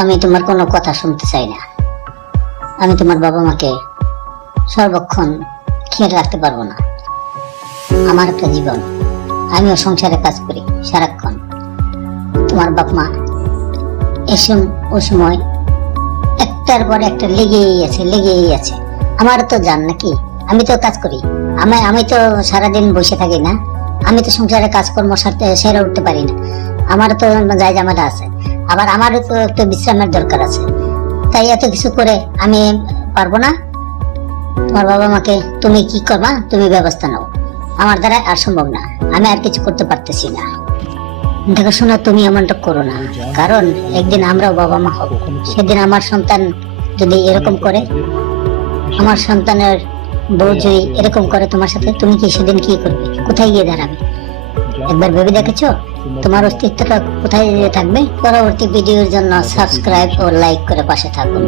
আমি তোমার কোনো কথা শুনতে চাই না। আমি তোমার বাবা মাকে সর্বক্ষণ খেয়াল রাখতে পারব না। আমার একটা জীবন। আমিও সংসারে কাজ করি সারাক্ষণ। তোমার বাপ মা এসম ও সময় একটার পর একটা লেগেই আছে লেগেই আছে। আমার তো জান নাকি? আমি তো কাজ করি। আমি আমি তো সারাদিন বসে থাকি না। আমি তো সংসারে কাজকর্ম সারতে, সেরে উঠতে পারি না। আমার তো যাই জামাটা আছে। আবার আমারও তো একটু বিশ্রামের দরকার আছে। তাই এত কিছু করে আমি পারব না। তোমার বাবা মাকে তুমি কি করবা, তুমি ব্যবস্থা নাও। আমার দ্বারা আর সম্ভব না। আমি আর কিছু করতে পারতেছি না। দেখো শোনো, তুমি এমনটা করো না। কারণ একদিন আমরাও বাবা মা হব। সেদিন আমার সন্তান যদি এরকম করে, আমার সন্তানের বউ যদি এরকম করে তোমার সাথে, তুমি কি সেদিন কি করবে? কোথায় গিয়ে দাঁড়াবে? একবার ভেবে দেখেছ? তোমার অস্তিত্বটা কোথায় থাকবে? পরবর্তী ভিডিওর জন্য সাবস্ক্রাইব ও লাইক করে পাশে থাকুন।